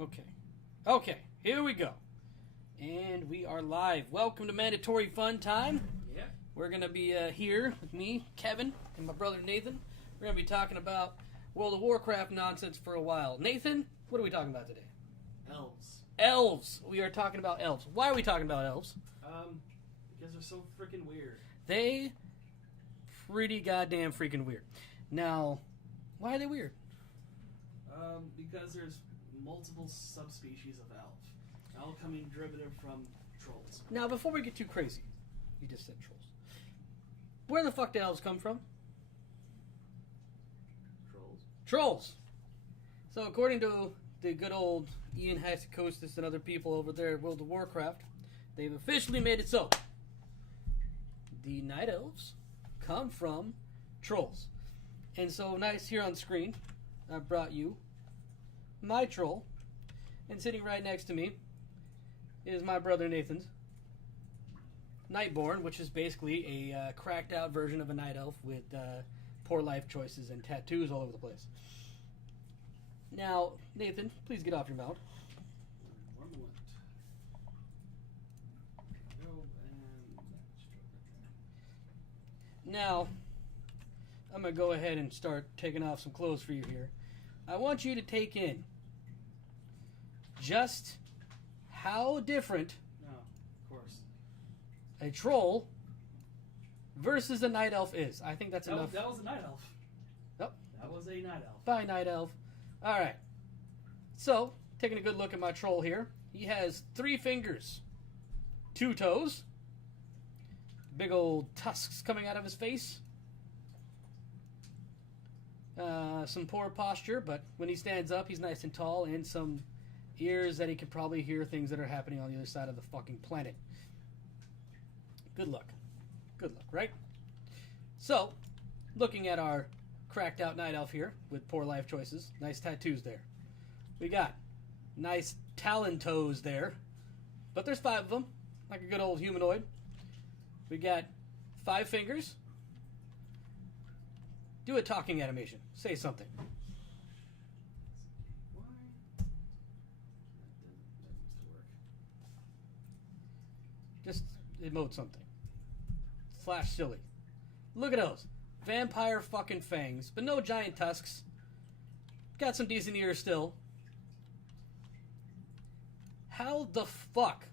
Okay. Okay, here we go. And we are live. Welcome to Mandatory Fun Time. Yeah. We're going to be here with me, Kevin, and my brother Nathan. We're going to be talking about World of Warcraft nonsense for a while. Nathan, what are we talking about today? Elves. Elves. We are talking about elves. Why are we talking about elves? Because they're so freaking weird. They pretty goddamn freaking weird. Now, why are they weird? Because there's multiple subspecies of elf, all coming derivative from trolls. Now, before we get too crazy, you just said trolls. Where the fuck do elves come from? Trolls. Trolls. So, according to the good old Ian Hasikostas and other people over there at World of Warcraft, they've officially made it so. The Night Elves come from trolls. And so, nice here on screen, I brought you my troll. And sitting right next to me is my brother Nathan's Nightborn, which is basically a cracked out version of a night elf with poor life choices and tattoos all over the place. Now, Nathan, please get off your mount. 1 moment. Go and Now, I'm going to go ahead and start taking off some clothes for you here. I want you to take in just how different no, of course. a troll versus a night elf is. I think that's enough. That was a night elf. Yep. That was a night elf. Bye, night elf. All right. So, taking a good look at my troll here. He has 3 fingers, 2 toes, big old tusks coming out of his face. Some poor posture, but when he stands up, he's nice and tall, and some ears that he can probably hear things that are happening on the other side of the fucking planet. Good luck. Good luck, right? So, looking at our cracked out night elf here with poor life choices, nice tattoos there. We got nice talon toes there, but there's 5 of them, like a good old humanoid. We got 5 fingers. Do a talking animation. Say something. Why? That needs to work. Just emote something. Slash silly. Look at those. Vampire fucking fangs, but no giant tusks. Got some decent ears still. How the fuck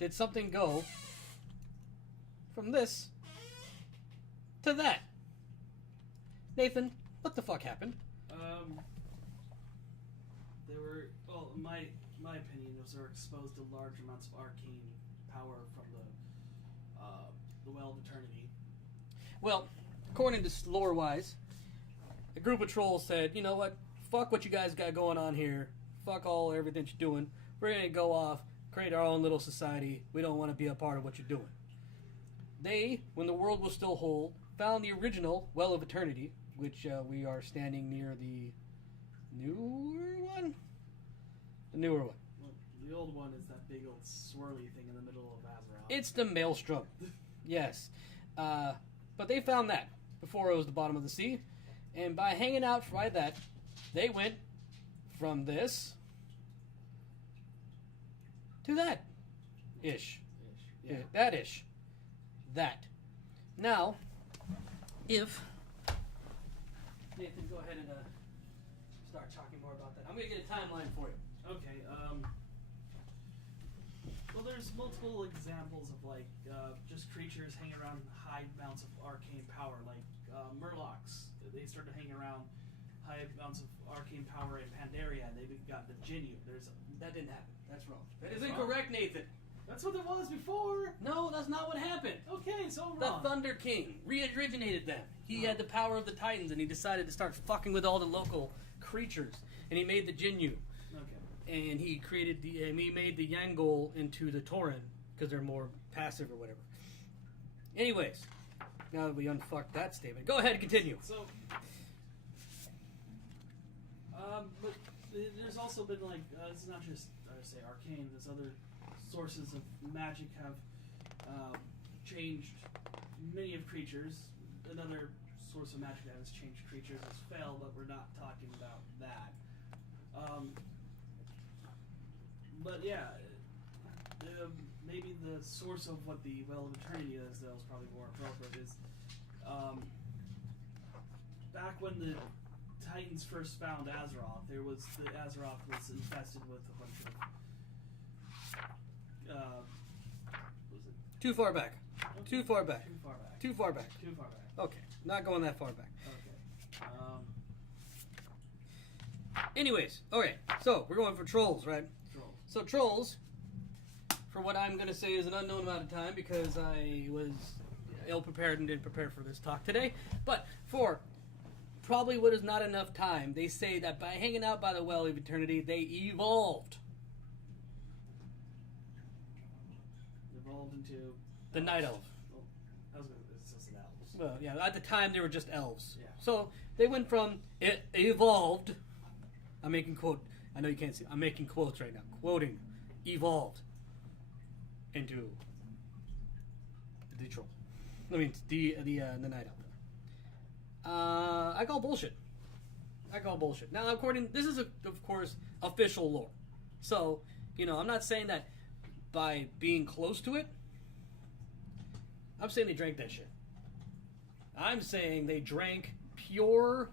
did something go from this to that? Nathan, what the fuck happened? They were, well, in my opinion, they were exposed to large amounts of arcane power from the Well of Eternity. Well, according to lore-wise, a group of trolls said, you know what? Fuck what you guys got going on here. Fuck everything you're doing. We're gonna go off, create our own little society. We don't want to be a part of what you're doing. They, when the world was still whole, found the original Well of Eternity, which we are standing near the newer one? The newer one. Well, the old one is that big old swirly thing in the middle of Azeroth. It's the Maelstrom. Yes. But they found that before it was the bottom of the sea. And by hanging out by that, they went from this to that. Ish. Yeah. That-ish. That. Now, if... Nathan, go ahead and start talking more about that. I'm going to get a timeline for you. Okay, well, there's multiple examples of, like, just creatures hanging around high amounts of arcane power, like Murlocs. They started hanging around high amounts of arcane power in Pandaria, and they got the Jinyu. That didn't happen. That's wrong. That is incorrect, Nathan. That's what it was before. No, that's not what happened. Okay, so The wrong. Thunder King re-originated them. He had the power of the Titans, and he decided to start fucking with all the local creatures. And he made the Jinyu. Okay. And he created he made the Yangol into the Tauren, because they're more passive or whatever. Anyways, now that we unfucked that statement, go ahead and continue. So, but there's also been, like, it's not just, say, arcane. There's other sources of magic have changed many of creatures. Another source of magic that has changed creatures is Fel, but we're not talking about that. But yeah, maybe the source of what the Well of Eternity is, that was probably more appropriate, is back when the Titans first found Azeroth, Azeroth was infested with a bunch of what was it? Too far back. Okay. Too far back. Too far back. Too far back. Too far back. Okay, not going that far back. Okay. Anyways, okay, so we're going for trolls, right? Trolls. So trolls, for what I'm going to say is an unknown amount of time because I was ill-prepared and didn't prepare for this talk today, but for probably what is not enough time, they say that by hanging out by the Well of Eternity, they evolved. Evolved into... The Night Elf. Well, I was going to say elves. Well, yeah, at the time they were just elves. Yeah. So they went from evolved. I'm making quote. I know you can't see. I'm making quotes right now. Quoting, evolved into the troll. I mean the Night Elf. I call bullshit. Now, this is of course official lore. So I'm not saying that by being close to it. I'm saying they drank that shit. I'm saying they drank pure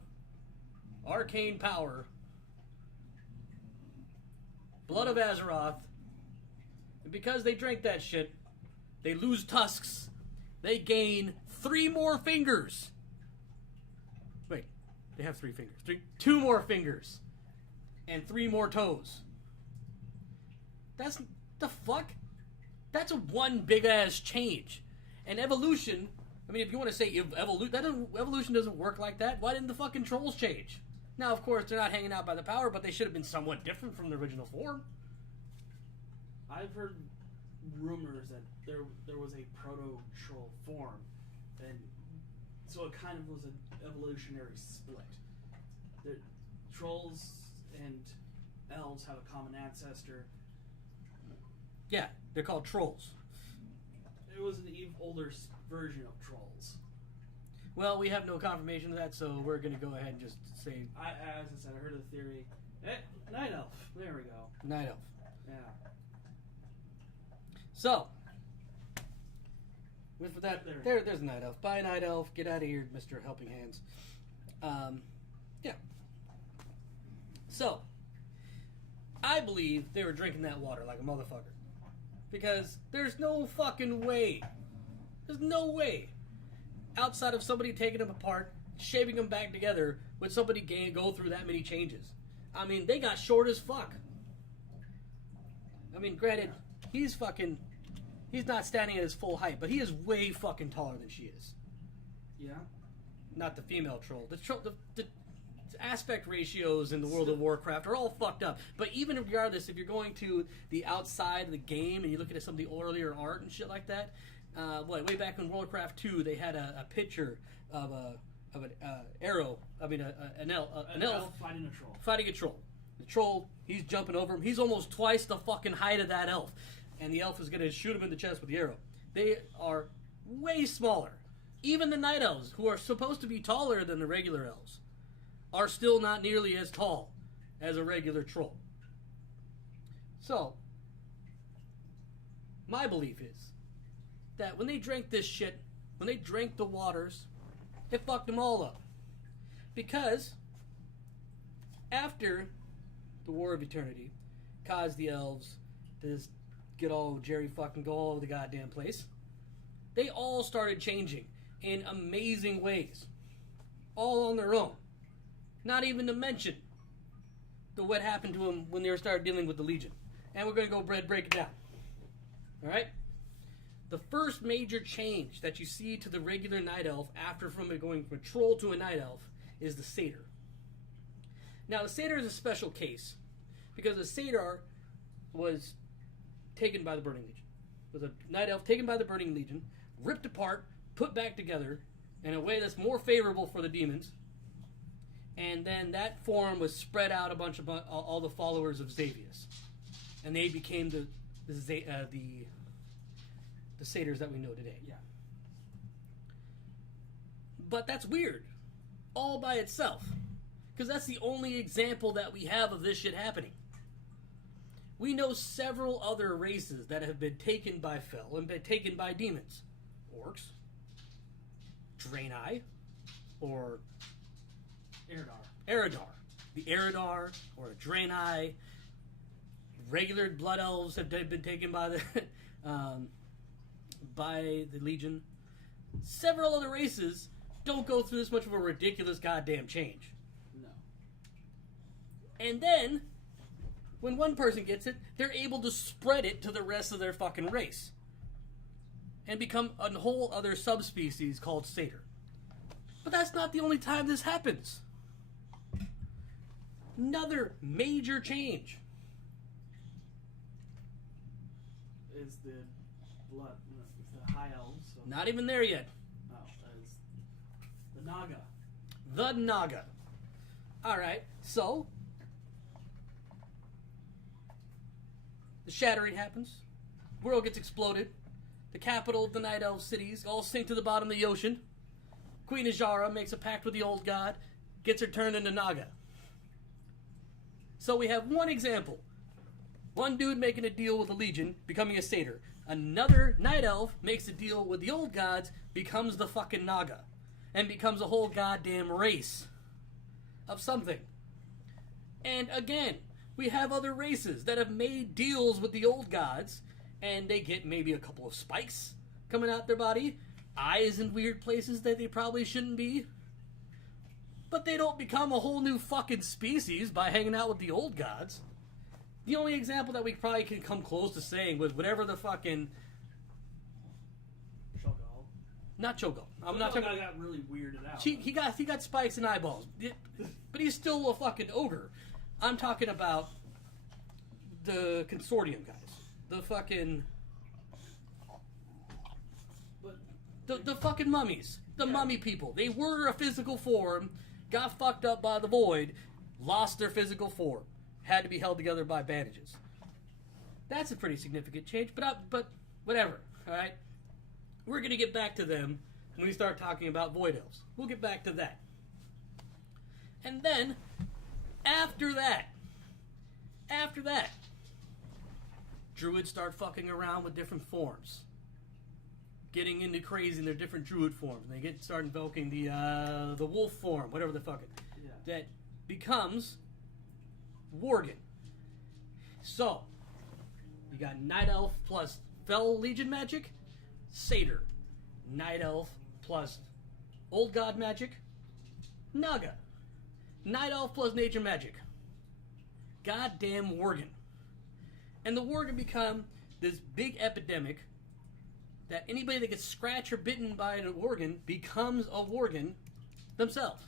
arcane power, blood of Azeroth, and because they drank that shit, they lose tusks. They gain 3 more fingers. Wait, they have 3 fingers. 2 more fingers. And 3 more toes. That's the fuck? That's a one big ass change. And evolution, I mean, if you want to say evolution doesn't work like that, why didn't the fucking trolls change? Now, of course, they're not hanging out by the power, but they should have been somewhat different from the original form. I've heard rumors that there was a proto-troll form, and so it kind of was an evolutionary split. The trolls and elves have a common ancestor. Yeah, they're called trolls. It was an older version of trolls. Well, we have no confirmation of that, so we're going to go ahead and just say... As I said, I heard the theory. Night Elf. There we go. Night Elf. Yeah. So, with that, there's a Night Elf. Bye, Night Elf. Get out of here, Mr. Helping Hands. Yeah. So, I believe they were drinking that water like a motherfucker. Because there's no fucking way. There's no way. Outside of somebody taking them apart, shaving them back together, would somebody go through that many changes. I mean, they got short as fuck. I mean, granted, he's not standing at his full height, but he is way fucking taller than she is. Yeah. Not the female troll. The aspect ratios in the World of Warcraft are all fucked up. But even regardless, if you're going to the outside of the game and you look at some of the earlier art and shit like that, way back in Warcraft 2, they had a picture of an arrow. I mean, an elf fighting a troll. Fighting a troll. The troll, he's jumping over him. He's almost twice the fucking height of that elf, and the elf is going to shoot him in the chest with the arrow. They are way smaller. Even the night elves, who are supposed to be taller than the regular elves, are still not nearly as tall as a regular troll. So, my belief is that when they drank this shit, when they drank the waters, it fucked them all up. Because after the War of Eternity caused the elves to just get all Jerry fucking go all over the goddamn place, they all started changing in amazing ways. All on their own. Not even to mention what happened to them when they started dealing with the Legion. And we're going to go break it down. Alright? The first major change that you see to the regular Night Elf after going from a troll to a Night Elf is the Satyr. Now, the Satyr is a special case because the Satyr was taken by the Burning Legion. It was a Night Elf taken by the Burning Legion, ripped apart, put back together in a way that's more favorable for the demons. And then that form was spread out a bunch of all the followers of Xavius, and they became the satyrs that we know today. Yeah. But that's weird, all by itself, because that's the only example that we have of this shit happening. We know several other races that have been taken by Fel and been taken by demons. Orcs, Draenei, or Eridar. The Eridar or the Draenei. Regular blood elves have been taken by the by the Legion. Several other races don't go through this much of a ridiculous goddamn change. No. And then, when one person gets it, they're able to spread it to the rest of their fucking race. And become a whole other subspecies called Satyr. But that's not the only time this happens. Another major change is the High Elves. So not even there yet. Oh, is the Naga. The Naga. Alright, so the shattering happens. World gets exploded. The capital of the Night Elf cities all sink to the bottom of the ocean. Queen Ajara makes a pact with the old god, gets her turned into Naga. So we have one example. One dude making a deal with the Legion, becoming a satyr. Another Night Elf makes a deal with the old gods, becomes the fucking Naga. And becomes a whole goddamn race of something. And again, we have other races that have made deals with the old gods, and they get maybe a couple of spikes coming out their body, eyes in weird places that they probably shouldn't be. But they don't become a whole new fucking species by hanging out with the old gods. The only example that we probably can come close to saying was whatever the fucking... Cho'Gall. Not Cho'Gall. I'm not talking... got really weirded out. He got spikes and eyeballs. But he's still a fucking ogre. I'm talking about the consortium guys. The fucking... The fucking mummies. The mummy people. They were a physical form, got fucked up by the void, lost their physical form, had to be held together by bandages. That's a pretty significant change, but whatever, alright? We're going to get back to them when we start talking about void elves. We'll get back to that. And then, after that, druids start fucking around with different forms. Getting into crazy in their different druid forms. They start invoking the wolf form, whatever the fuck it. Yeah. That becomes Worgen. So, you got Night Elf plus Fel Legion magic, Satyr. Night Elf plus Old God magic, Naga. Night Elf plus nature magic. Goddamn Worgen. And the Worgen become this big epidemic that anybody that gets scratched or bitten by an Worgen becomes a Worgen themselves.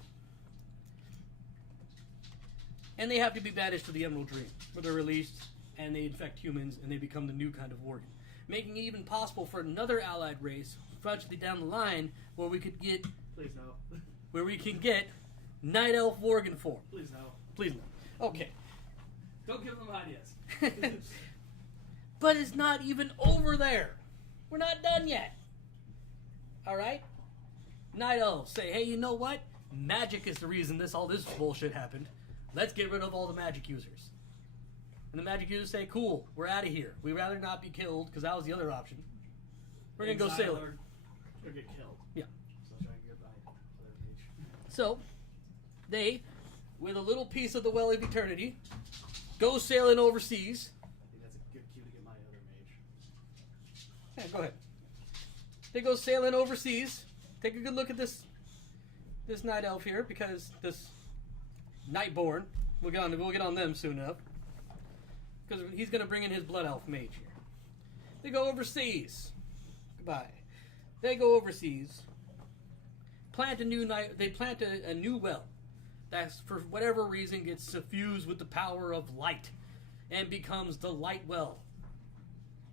And they have to be banished to the Emerald Dream, where they're released, and they infect humans, and they become the new kind of Worgen. Making it even possible for another allied race, further down the line, where we could get... Please no. Where we can get Night Elf Worgen form. Please no. Please no. Okay. Don't give them ideas. But it's not even over there. We're not done yet. Alright? Night Elves say, hey, you know what? Magic is the reason all this bullshit happened. Let's get rid of all the magic users. And the magic users say, cool, we're out of here. We'd rather not be killed, because that was the other option. We're going to go sailing. Or get killed. Yeah. So try to get by other mage. So, they, with a little piece of the Well of Eternity, go sailing overseas. I think that's a good cue to get my other mage. Yeah, go ahead. They go sailing overseas. Take a good look at this Night Elf here, because this Nightborn, we'll get on them soon enough, because he's going to bring in his Blood Elf mage here. They go overseas. Goodbye. They go overseas. They plant a new well that, for whatever reason, gets suffused with the power of light and becomes the Light Well.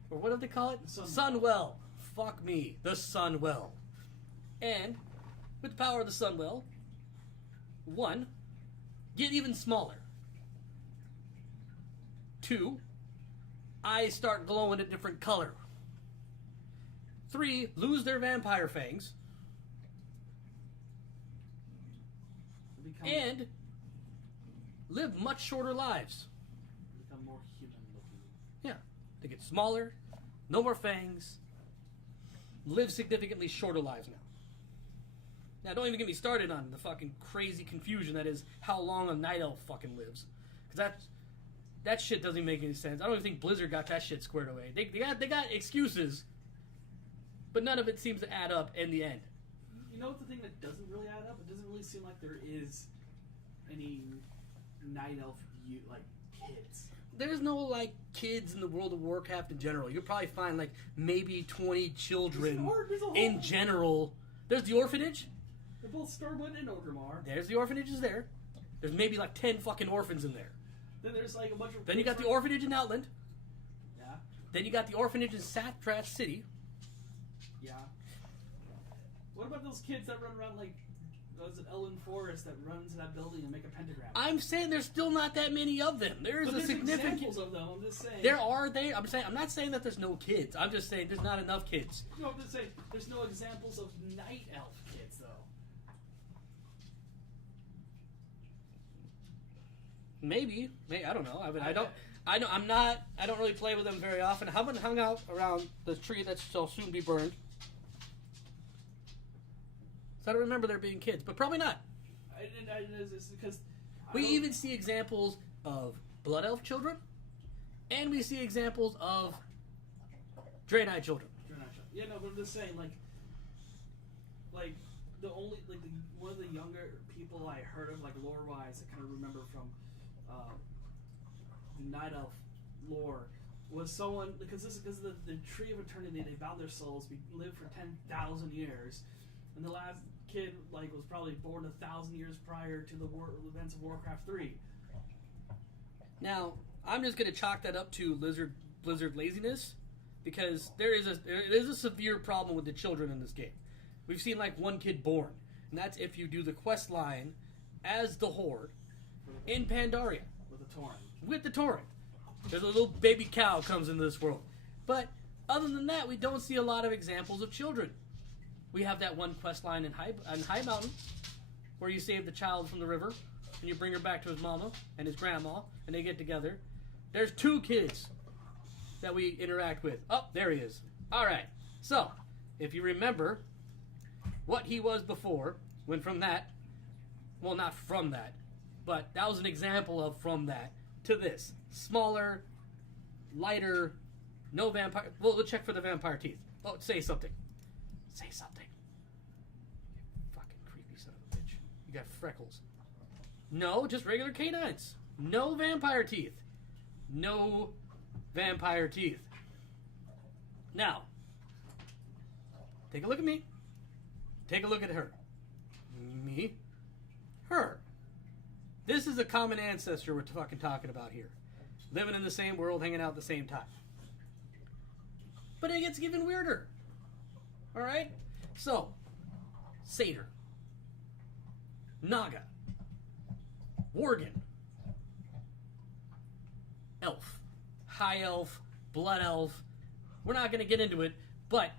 Or what do they call it? Sunwell. Fuck me. The Sunwell. And with the power of the Sunwell, one, get even smaller. Two, eyes start glowing a different color. Three, lose their vampire fangs. And live much shorter lives. Become more human looking. Yeah. They get smaller, no more fangs, live significantly shorter lives now. Now, don't even get me started on the fucking crazy confusion that is how long a night elf fucking lives. Because that shit doesn't even make any sense. I don't even think Blizzard got that shit squared away. They got excuses, but none of it seems to add up in the end. You know what the thing that doesn't really add up? It doesn't really seem like there is any night elf kids. There's no like kids in the World of Warcraft in general. You'll probably find like maybe 20 children in general. There's the orphanage. They're both Stormwind and Orgrimmar. There's the orphanages there. There's maybe like 10 fucking orphans in there. Then there's like a bunch of. Then you got the orphanage in Outland. Yeah. Then you got the orphanage in Sattrath City. Yeah. What about those kids that run around like was it Ellen Forest that runs that building and make a pentagram? I'm saying there's still not that many of them. There's but a significant examples of them. I'm just saying. There are they. I'm not saying that there's no kids. I'm just saying there's not enough kids. No, I'm just saying there's no examples of night elf kids though. Maybe I don't know. I don't really play with them very often. I haven't hung out around the tree that shall soon be burned. So I don't remember there being kids, but probably not. Because we even see examples of Blood Elf children, and we see examples of Draenei children. Yeah, no, but I'm just saying, like the only one of the younger people I heard of, like lore-wise, I kind of remember from the Night Elf lore was someone because the Tree of Eternity. They bound their souls, live for 10,000 years, and the last kid was probably born 1,000 years prior to the events of Warcraft 3. Now, I'm just going to chalk that up to Blizzard laziness, because there is a severe problem with the children in this game. We've seen one kid born, and that's if you do the quest line as the Horde in Pandaria with the Tauren. There's a little baby cow comes into this world, but other than that, we don't see a lot of examples of children. We have that one quest line in High Mountain, where you save the child from the river, and you bring her back to his mama and his grandma, and they get together. There's 2 kids that we interact with. Oh, there he is. All right. So, if you remember what he was before, went from that, well, not from that, but that was an example of from that to this. Smaller, lighter, no vampire. Well, we'll check for the vampire teeth. Oh, say something. Say something. You fucking creepy son of a bitch. You got freckles. No, just regular canines. No vampire teeth. No vampire teeth. Now, take a look at me. Take a look at her. Me. Her. This is a common ancestor we're fucking talking about here. Living in the same world, hanging out at the same time. But it gets even weirder. Alright? So, Satyr. Naga. Worgen. Elf. High Elf. Blood Elf. We're not going to get into it, but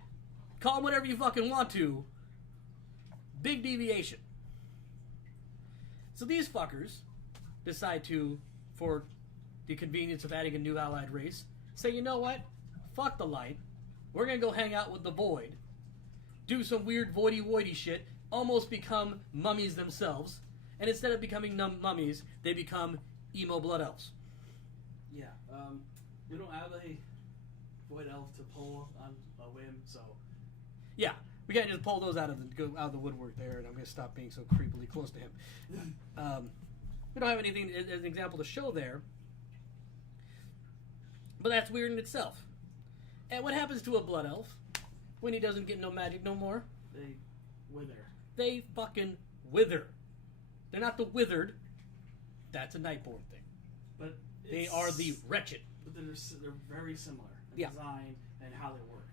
call them whatever you fucking want to. Big deviation. So these fuckers decide to, for the convenience of adding a new allied race, say, you know what? Fuck the light. We're going to go hang out with the void. Do some weird voidy-woidy shit. Almost become mummies themselves. And instead of becoming mummies, they become emo blood elves. Yeah. We don't have a void elf to pull on a whim, so... Yeah. We can't just pull those out of the woodwork there, and I'm going to stop being so creepily close to him. We don't have anything as an example to show there. But that's weird in itself. And what happens to a blood elf when he doesn't get no magic no more? They wither. They fucking wither. They're not the withered. That's a Nightborn thing. But they are the wretched. But they're very similar in design and how they work.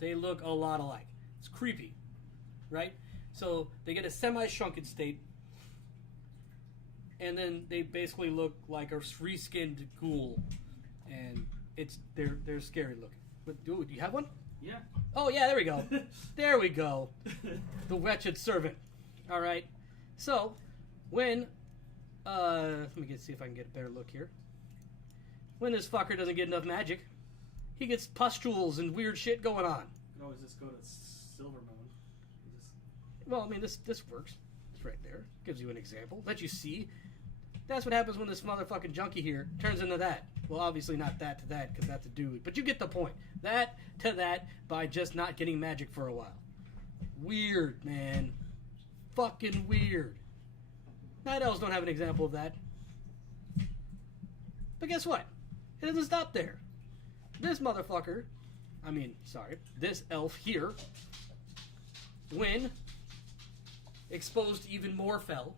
They look a lot alike. It's creepy, right? So they get a semi-shrunken state, and then they basically look like a reskinned ghoul, and they're scary looking. But dude, do you have one? Yeah. Oh yeah, there we go. There we go. The wretched servant. All right. So when let me see if I can get a better look here. when this fucker doesn't get enough magic, he gets pustules and weird shit going on. You can always just go to Silver Moon. Well, I mean, this works. It's right there. Gives you an example. Let you see. That's what happens when this motherfucking junkie here turns into that. Well, obviously not that to that, because that's a dude. But you get the point. That to that by just not getting magic for a while. Weird, man. Fucking weird. Night Elves don't have an example of that. But guess what? It doesn't stop there. This motherfucker, this elf here, when exposed to even more fel,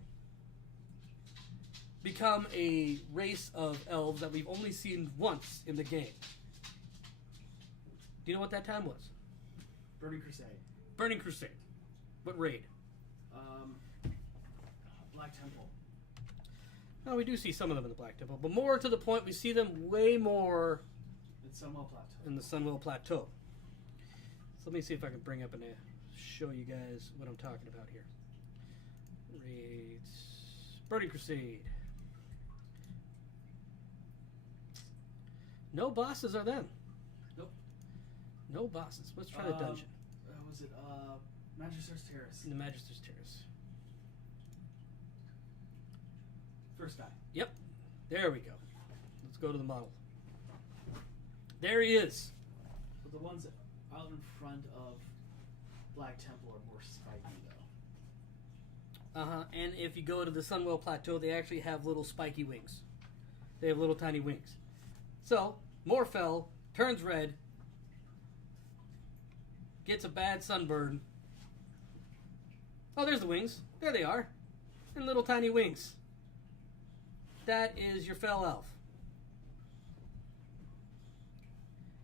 become a race of elves that we've only seen once in the game. Do you know what that time was? Burning Crusade. Burning Crusade. What raid? Black Temple. No, we do see some of them in the Black Temple, but more to the point, we see them way more in Sunwell Plateau. In the Sunwell Plateau. So let me see if I can bring up and show you guys what I'm talking about here. Raids. Burning Crusade. No bosses are them. Nope. No bosses. Let's try the dungeon. Was it Magister's Terrace? In the Magister's Terrace. First guy. Yep. There we go. Let's go to the model. There he is. But the ones out in front of Black Temple are more spiky, though. Uh-huh. And if you go to the Sunwell Plateau, they actually have little spiky wings. They have little tiny wings. So, Morfell turns red, gets a bad sunburn. Oh, there's the wings. There they are. And little tiny wings. That is your fel elf.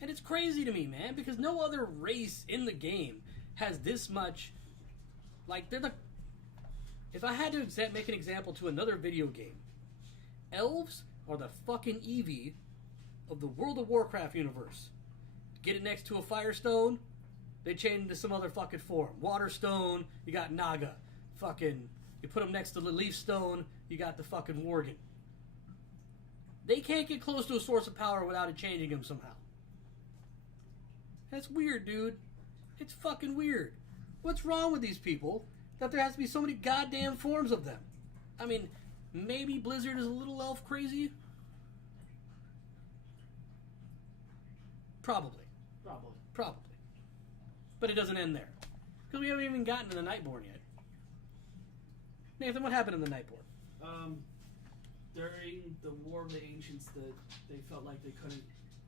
And it's crazy to me, man, because no other race in the game has this much. Like, they're the. If I had to make an example to another video game, elves are the fucking Eevee of the World of Warcraft universe. Get it next to a Firestone, they change into some other fucking form. Waterstone, you got Naga. Fucking, you put them next to the Leaf Stone, you got the fucking Worgen. They can't get close to a source of power without it changing them somehow. That's weird, dude. It's fucking weird. What's wrong with these people that there has to be so many goddamn forms of them? I mean, maybe Blizzard is a little elf crazy? Probably. But it doesn't end there. Because we haven't even gotten to the Nightborn yet. Nathan, what happened in the Nightborn? During the War of the Ancients, they felt like they couldn't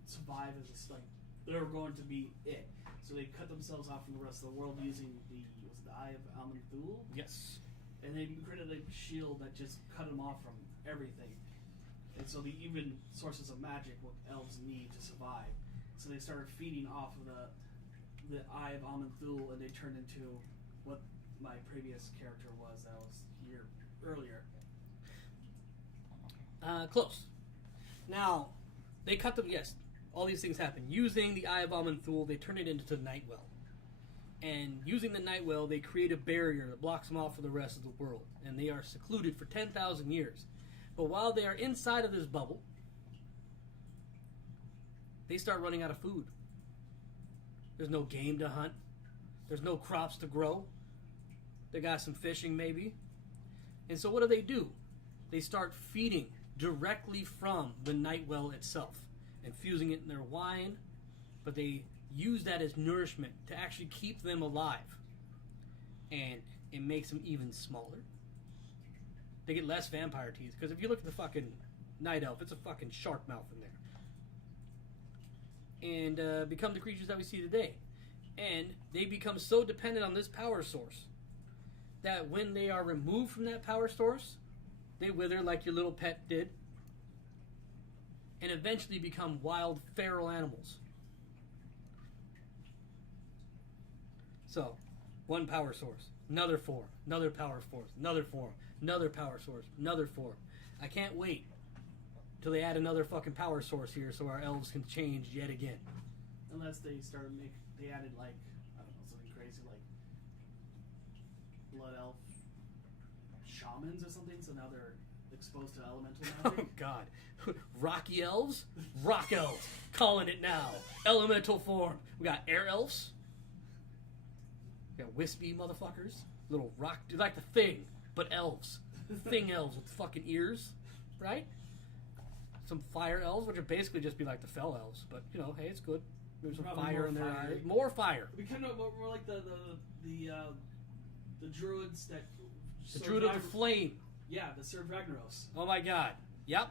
survive as this, like, they were going to be it. So they cut themselves off from the rest of the world using the Eye of Aman'Thul? Yes. And they created a shield that just cut them off from everything. And so the even sources of magic what elves need to survive. So they started feeding off of the Eye of Aman'Thul, and they turned into what my previous character was that was here earlier. Close. Now, they cut them, yes, all these things happen. Using the Eye of Aman'Thul, they turn it into the Nightwell. And using the Nightwell, they create a barrier that blocks them off from the rest of the world. And they are secluded for 10,000 years. But while they are inside of this bubble, they start running out of food. There's no game to hunt. There's no crops to grow. They got some fishing, maybe. And so what do? They start feeding directly from the Nightwell itself, infusing it in their wine, but they use that as nourishment to actually keep them alive. And it makes them even smaller. They get less vampire teeth, because if you look at the fucking Night Elf, it's a fucking shark mouth in there. And become the creatures that we see today. And they become so dependent on this power source that when they are removed from that power source, they wither like your little pet did, and eventually become wild, feral animals. So, one power source, another form, another power source, another form, another power source, another form. I can't wait till they add another fucking power source here so our elves can change yet again. Unless they they added, like, I don't know, something crazy like blood elf shamans or something, so now they're exposed to elemental Oh magic. God, rocky elves, rock elves, calling it now. Elemental form. We got air elves. We got wispy motherfuckers. Little rock, like the Thing, but elves. Thing elves with fucking ears, right? Some fire elves, which would basically just be like the fell elves, but you know, hey, it's good. There's some Probably fire more in their fire. eyes. More fire. We kind of more like the druids that. The serve druid of the flame. Yeah, that serve Ragnaros. Oh my God. Yep.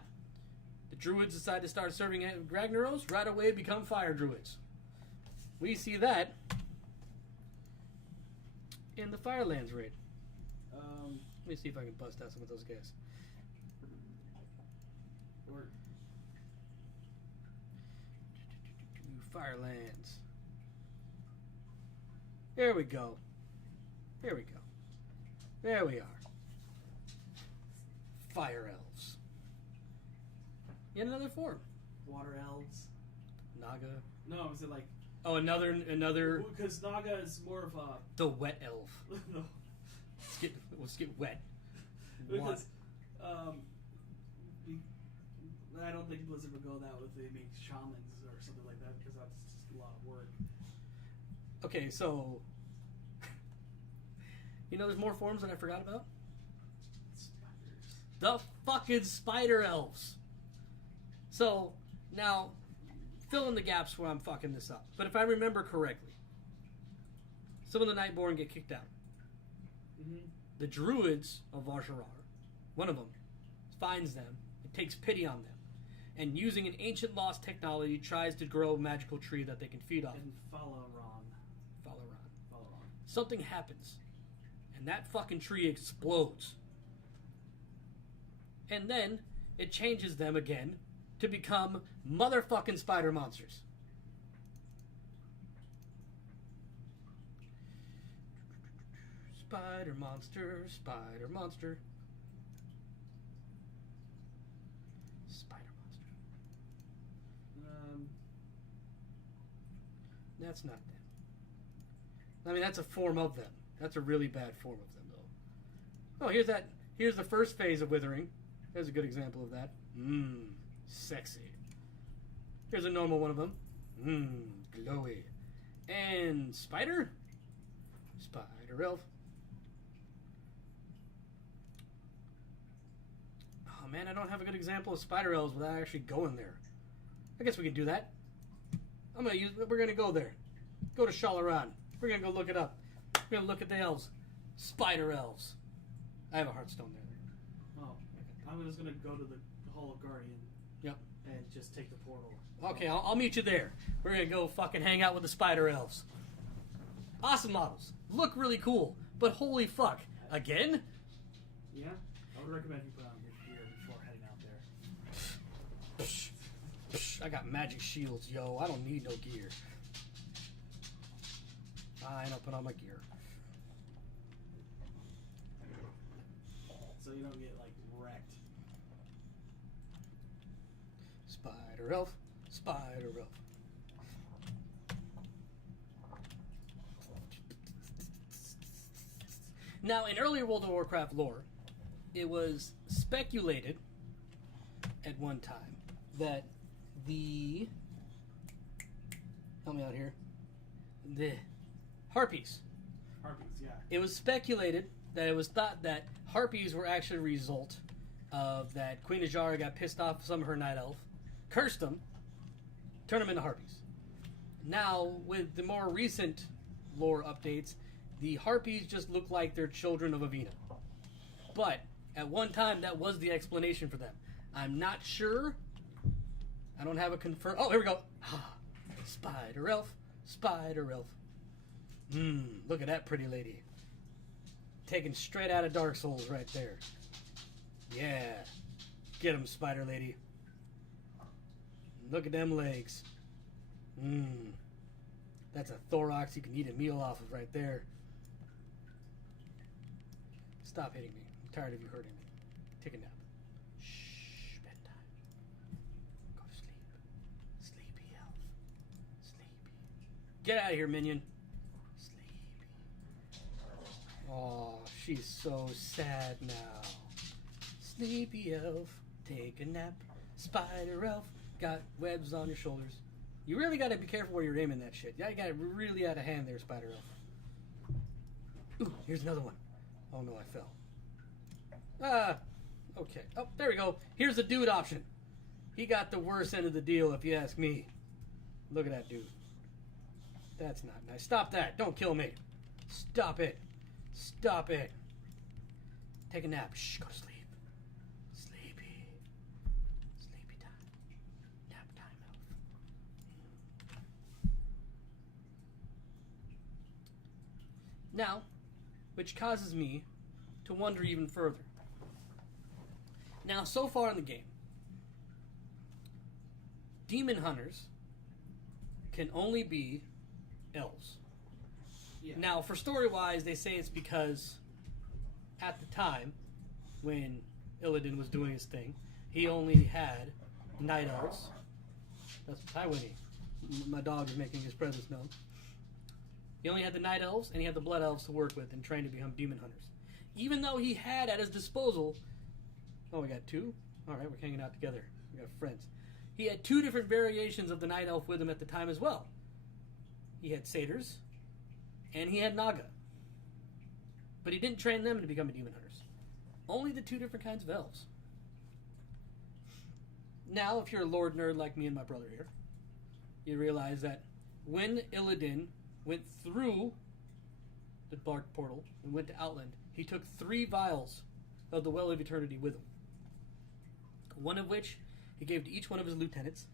The druids decide to start serving Ragnaros, right away become fire druids. We see that in the Firelands raid. Let me see if I can bust out some of those guys. Or Firelands. There we go. There we go. There we are. Fire elves. Yet another form. water elves. Naga. No, is it like? Oh, another. Because Naga is more of a. The wet elf. No. Let's get wet. Because, I don't think Blizzard would go that with they make shamans or something like that because that's just a lot of work. Okay, so you know, there's more forms that I forgot about. Spiders. The fucking spider elves. So now, fill in the gaps where I'm fucking this up. But if I remember correctly, some of the Nightborn get kicked out. Mm-hmm. The druids of Varsharar, one of them, finds them and takes pity on them, and using an ancient lost technology tries to grow a magical tree that they can feed off. And follow Ron. Something happens, and that fucking tree explodes. And then it changes them again to become motherfucking spider monsters. Spider monster, spider monster. Spider monster. That's not them. I mean, that's a form of them. That's a really bad form of them, though. Oh, here's that. Here's the first phase of withering. There's a good example of that. Sexy. Here's a normal one of them. Glowy. And spider? Spider elf. Oh man, I don't have a good example of spider elves without actually going there. I guess we can do that. We're gonna go there. Go to Shalaran. We're gonna go look it up. We're gonna look at the elves. Spider elves. I have a Hearthstone there. Oh, I'm just gonna go to the Hall of Guardian. Yep. And just take the portal. Okay, I'll meet you there. We're gonna go fucking hang out with the spider elves. Awesome models. Look really cool. But holy fuck. Again? Yeah? I would recommend you put on your gear before heading out there. I got magic shields, yo. I don't need no gear. Fine, I'll put on my gear. So you don't get, like, wrecked. Spider elf. Spider elf. Now, in earlier World of Warcraft lore, it was speculated at one time that the... Help me out here. The Harpies. Harpies, yeah. It was speculated that it was thought that Harpies were actually a result of that Queen Ajara got pissed off with some of her night elf, cursed them, turned them into Harpies. Now, with the more recent lore updates, the Harpies just look like they're children of Avina. But at one time, that was the explanation for them. I'm not sure. I don't have a confirm. Oh, here we go. Spider elf. Spider elf. Look at that pretty lady. Taken straight out of Dark Souls right there. Yeah. Get him, spider lady. Look at them legs. That's a thorax you can eat a meal off of right there. Stop hitting me. I'm tired of you hurting me. Take a nap. Shh, bedtime. Go to sleep. Sleepy elf. Sleepy. Get out of here, minion. Sleepy. Oh, she's so sad now. sleepy elf, take a nap. Spider elf, got webs on your shoulders. You really gotta be careful where you're aiming that shit. Yeah, you got really out of hand there, Spider elf. Ooh, here's another one. Oh no, I fell. Okay. Oh, there we go. Here's the dude option. He got the worst end of the deal, if you ask me. Look at that dude. That's not nice. Stop that. Don't kill me. Stop it. Stop it. Take a nap. Shh, go to sleep. Sleepy. Sleepy time. Nap time, elf. Now, which causes me to wonder even further. Now, so far in the game, demon hunters can only be elves. Yeah. Now, for story-wise, they say it's because at the time when Illidan was doing his thing, he only had night elves. That's hi, Winnie. My dog is making his presence known. He only had the night elves and he had the blood elves to work with and train to become demon hunters. Even though he had at his disposal, oh, we got two? All right, we're hanging out together. We got friends. He had two different variations of the night elf with him at the time as well. He had satyrs and he had naga. But he didn't train them to become demon hunters. Only the two different kinds of elves. Now, if you're a lord nerd like me and my brother here, you realize that when Illidan went through the Dark Portal and went to Outland, he took 3 vials of the Well of Eternity with him. One of which he gave to each one of his lieutenants.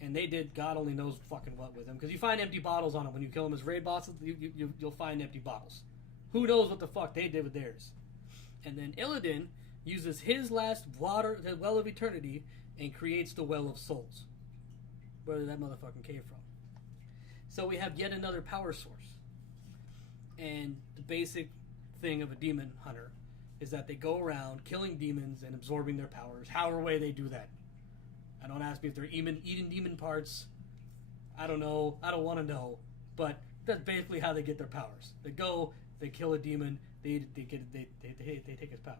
And they did God only knows fucking what with him. Because you find empty bottles on him. When you kill him as raid bosses, you'll find empty bottles. Who knows what the fuck they did with theirs. And then Illidan uses his last water, the Well of Eternity, and creates the Well of Souls. Where that motherfucking came from. So we have yet another power source. And the basic thing of a demon hunter is that they go around killing demons and absorbing their powers, however way they do that. I don't ask me if they're eating demon parts. I don't know. I don't want to know. But that's basically how they get their powers. They go, they kill a demon, they take his powers.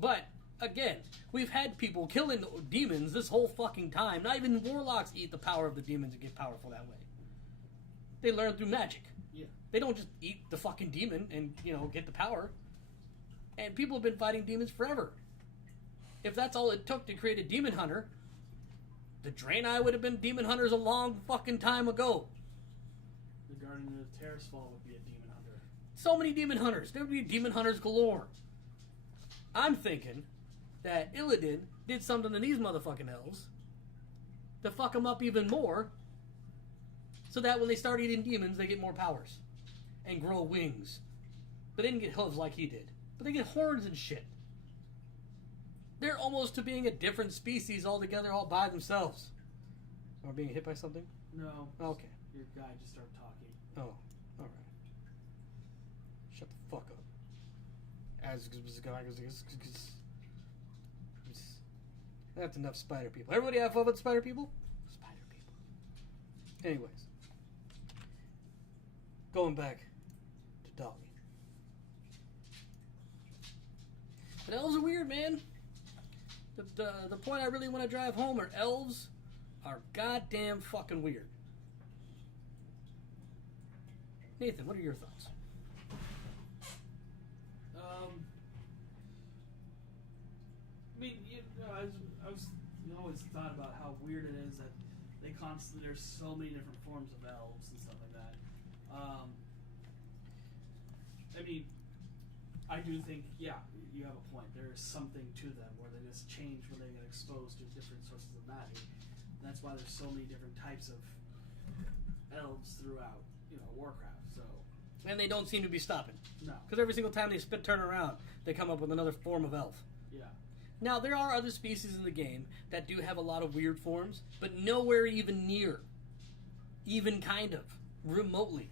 But again, we've had people killing demons this whole fucking time. Not even warlocks eat the power of the demons and get powerful that way. They learn through magic. Yeah. They don't just eat the fucking demon and, get the power. And people have been fighting demons forever. If that's all it took to create a demon hunter, the Draenei would have been demon hunters a long fucking time ago. The Guardian of Terrasfall would be a demon hunter. So many demon hunters. There would be demon hunters galore. I'm thinking that Illidan did something to these motherfucking elves to fuck them up even more, so that when they start eating demons, they get more powers and grow wings. But they didn't get hooves like he did. But they get horns and shit. They're almost to being a different species altogether, all by themselves. Or being hit by something? No. Okay. Your guy just started talking. Oh, alright. Shut the fuck up. That's enough spider people. Everybody have fun with spider people? Spider people. Anyways. Going back to Dolly. But elves are weird, man. The point I really want to drive home are elves are goddamn fucking weird. Nathan, what are your thoughts? I mean, I was always thought about how weird it is that they constantly, there's so many different forms of elves and stuff like that. I mean, I do think, yeah, you have a point. There is something to them where they just change when they get exposed to different sources of magic. And that's why there's so many different types of elves throughout, Warcraft. So. And they don't seem to be stopping. No. Because every single time they turn around, they come up with another form of elf. Yeah. Now, there are other species in the game that do have a lot of weird forms, but nowhere even near. Even kind of. Remotely.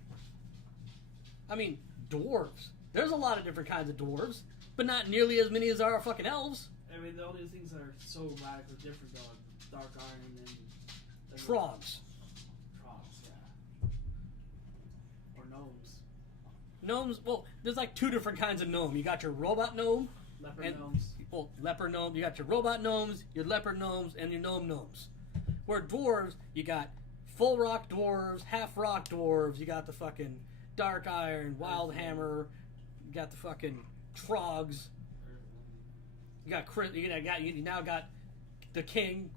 I mean, dwarves. There's a lot of different kinds of dwarves, but not nearly as many as there are fucking elves. I mean, the only things that are so radically different though are Dark Iron and Trogs. Trogs, yeah. Or gnomes. Gnomes, well, there's like 2 different kinds of gnome. You got your robot gnome. Leopard gnomes. Well, leopard gnome. You got your robot gnomes, your leopard gnomes, and your gnome gnomes. Where dwarves, you got full rock dwarves, half rock dwarves. You got the fucking dark iron, wild hammer. You got the fucking trogs. You now got the King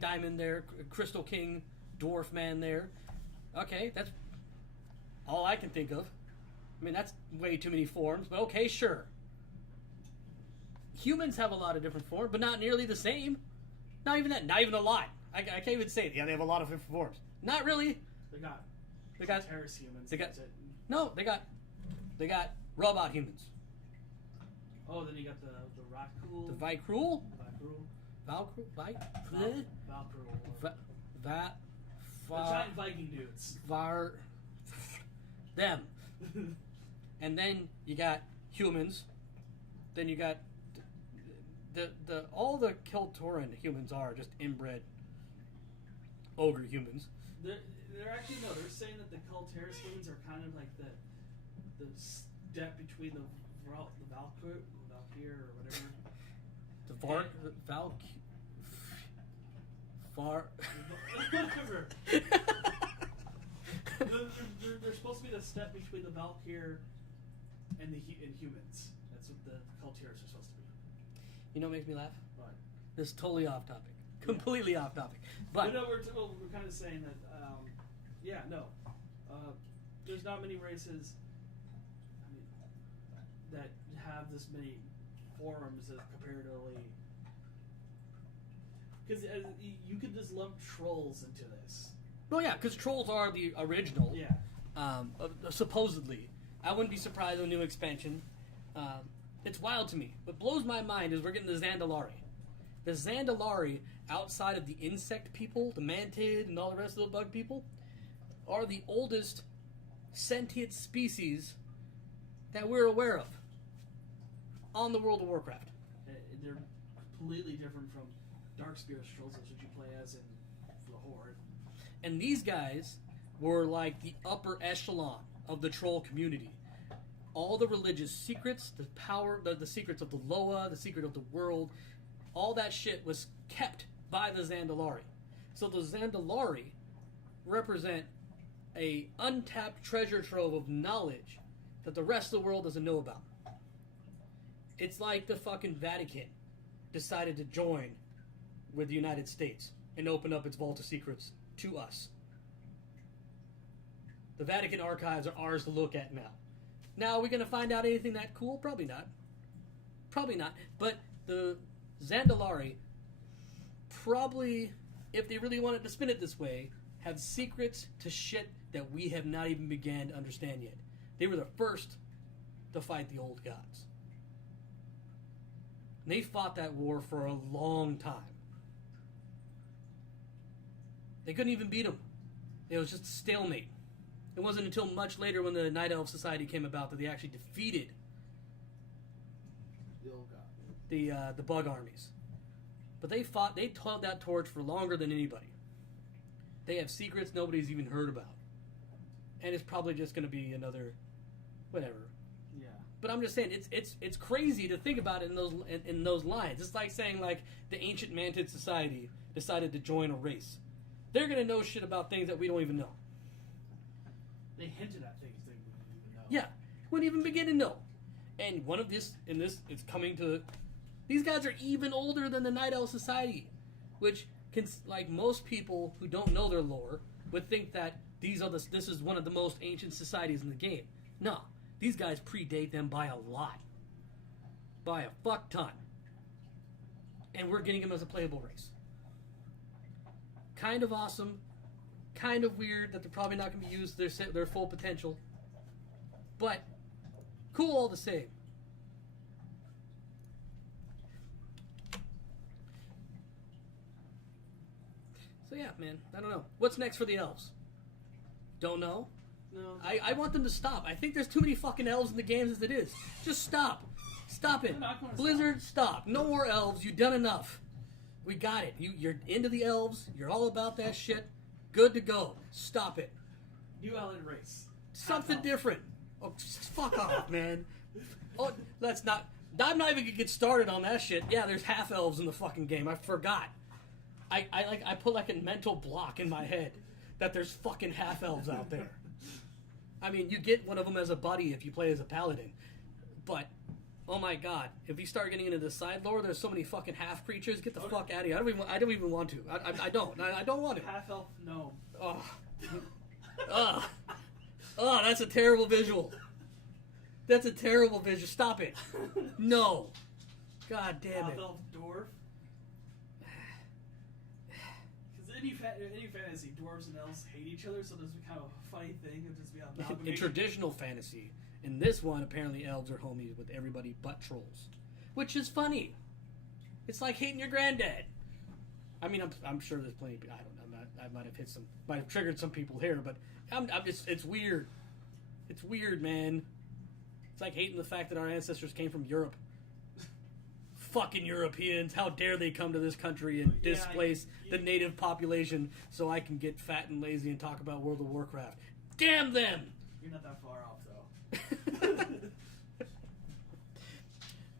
Diamond there, Crystal King, Dwarf Man there. Okay, that's all I can think of. I mean, that's way too many forms, but okay, sure. Humans have a lot of different forms, but not nearly the same. Not even that. Not even a lot. I can't even say it. Yeah, they have a lot of different forms. Not really. They got terrace humans. They got robot humans. Oh, then you got the Rakul. The Vicruel. Valkrul. The giant Viking dudes. Them. And then you got humans. Then you got all the Kiltoran humans are just inbred ogre humans. They're actually they're saying that the Kulteris humans are kind of like the step between the Valkyr or whatever. Whatever. They're supposed to be the step between the Valkyr and humans. That's what the Kulteris are supposed to be. You know what makes me laugh? What? This is totally off topic. Completely off topic. But we're kind of saying that, there's not many races that have this many forms as comparatively. Because you could just lump trolls into this. Oh yeah, because trolls are the original. Yeah. Supposedly. I wouldn't be surprised with a new expansion. It's wild to me. What blows my mind is we're getting the Zandalari. The Zandalari, outside of the insect people, the mantid and all the rest of the bug people, are the oldest sentient species that we're aware of on the World of Warcraft. They're completely different from Darkspear trolls, which you play as in the Horde. And these guys were like the upper echelon of the troll community. All the religious secrets, the power, the secrets of the Loa, the secret of the world, all that shit was kept by the Zandalari. So the Zandalari represent a untapped treasure trove of knowledge that the rest of the world doesn't know about. It's like the fucking Vatican decided to join with the United States and open up its vault of secrets to us. The Vatican archives are ours to look at now. Now, are we going to find out anything that cool? Probably not. Probably not. But the Zandalari probably, if they really wanted to spin it this way, have secrets to shit that we have not even began to understand yet. They were the first to fight the old gods. And they fought that war for a long time. They couldn't even beat them. It was just a stalemate. It wasn't until much later when the Night Elf Society came about that they actually defeated the old god. The bug armies. But they held that torch for longer than anybody. They have secrets nobody's even heard about. And it's probably just going to be another whatever. Yeah. But I'm just saying it's crazy to think about it in those lines. It's like saying like the ancient Mantid Society decided to join a race. They're going to know shit about things that we don't even know. They hinted at things they wouldn't even know. Yeah, wouldn't even begin to know. And one of this, it's coming to... These guys are even older than the Night Elf Society, which, like most people who don't know their lore, would think that this is one of the most ancient societies in the game. No, these guys predate them by a lot. By a fuck ton. And we're getting them as a playable race. Kind of awesome. Kind of weird that they're probably not going to be used to their full potential. But cool all the same. So yeah, man, I don't know. What's next for the elves? Don't know. No. I want them to stop. I think there's too many fucking elves in the games as it is. Just stop. Stop it. Blizzard, stop. No more elves. You've done enough. We got it. You're into the elves. You're all about that shit. Good to go. Stop it. New allied race. Something different. Oh, fuck off, man. Oh, let's not. I'm not even gonna get started on that shit. Yeah, there's half elves in the fucking game. I forgot. I put like a mental block in my head that there's fucking half elves out there. I mean, you get one of them as a buddy if you play as a paladin, but oh my god, if you start getting into the side lore, there's so many fucking half creatures. Get the fuck out of here. I don't even want to. I don't want to. Half elf gnome. Oh. Oh, that's a terrible visual. That's a terrible visual. Stop it. No. God damn it. Half elf dwarf. Because any fantasy, dwarves and elves hate each other, so there's kind of a funny thing of just be in traditional fantasy. In this one, apparently elves are homies with everybody but trolls, which is funny. It's like hating your granddad. I mean, I'm sure there's plenty. I don't know. I might have triggered some people here, but I'm just. It's weird. It's weird, man. It's like hating the fact that our ancestors came from Europe. Fucking Europeans! How dare they come to this country and displace the native population so I can get fat and lazy and talk about World of Warcraft? Damn them! You're not that far off, though.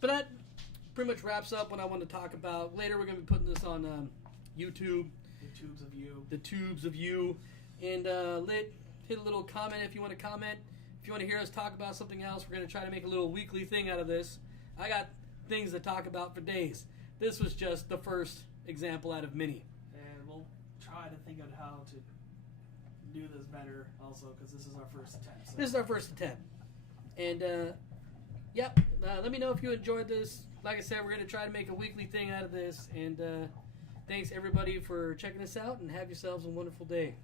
But that pretty much wraps up what I want to talk about. Later, we're going to be putting this on YouTube. The tubes of you. The tubes of you. And hit a little comment if you want to comment. If you want to hear us talk about something else, we're going to try to make a little weekly thing out of this. I got things to talk about for days. This was just the first example out of many. And we'll try to think of how to do this better also, because this is our first attempt. So. This is our first attempt. And, yep, let me know if you enjoyed this. Like I said, we're going to try to make a weekly thing out of this. And thanks, everybody, for checking us out, and have yourselves a wonderful day.